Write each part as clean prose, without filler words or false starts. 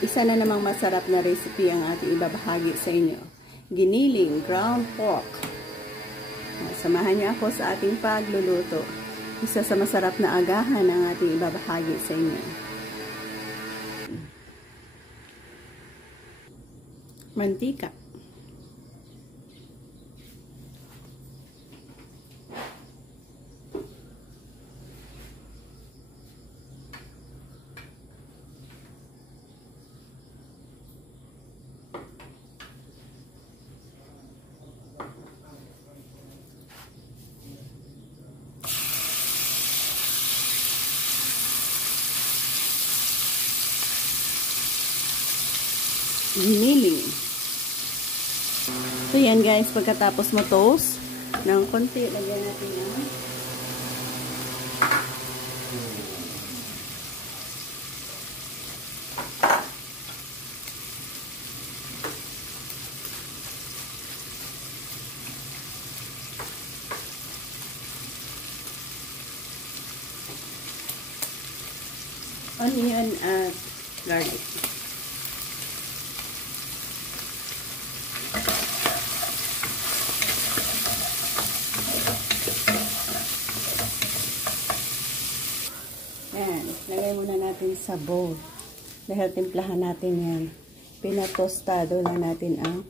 Isa na namang masarap na recipe ang ating ibabahagi sa inyo. Giniling ground pork. Samahan niyo ako sa ating pagluluto. Isa sa masarap na agahan ang ating ibabahagi sa inyo. Mantika. Giniling. So yan guys, pagkatapos mo toast ng konti, lagyan natin ng onion at garlic. Yan, lagay muna natin sa bowl. Dahil timplahan natin yan. Pinatostado na natin ang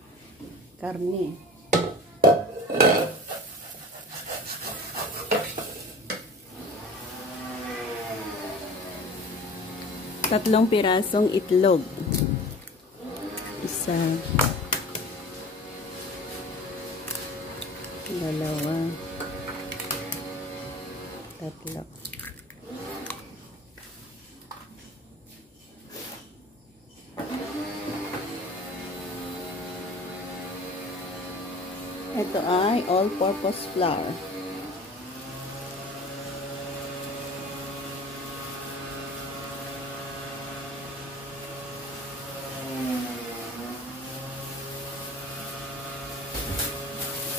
karne. Tatlong pirasong itlog. Isa. Dalawa. Tatlo. Ito ay all-purpose flour.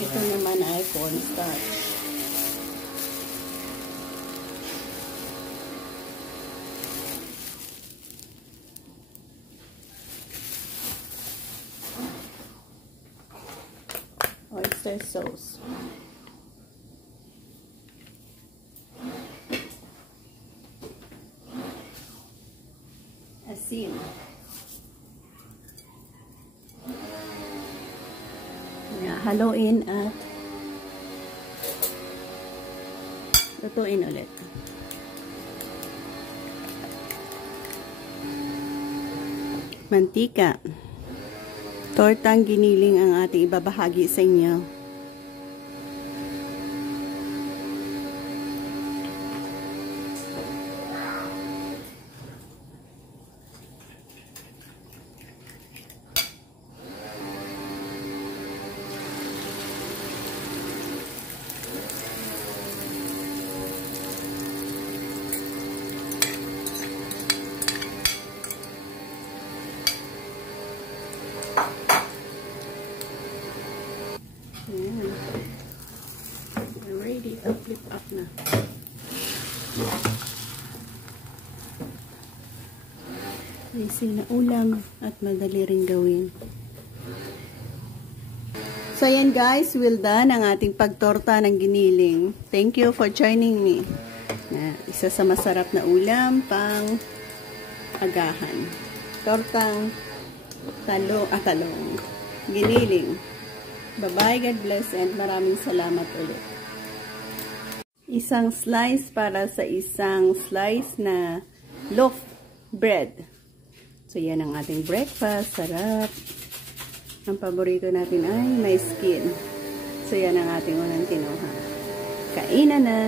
Ito naman ay cornstarch. Oyster sauce. Asin. Haluin at lutuin ulit. Mantika. Tortang giniling ang ating ibabahagi sa inyo. Ayan. Ready to flip up na. Easy na ulam at madali rin gawin. So ayan guys, well done ang ating pagtorta ng giniling. Thank you for joining me. Isa sa masarap na ulam pang agahan. Tortang talong. Giniling. Bye-bye, God bless, and maraming salamat ulit. Isang slice para sa isang slice na loaf bread. So, yan ang ating breakfast. Sarap. Ang paborito natin ay may skin. So, yan ang ating unang kinuha. Kainan na!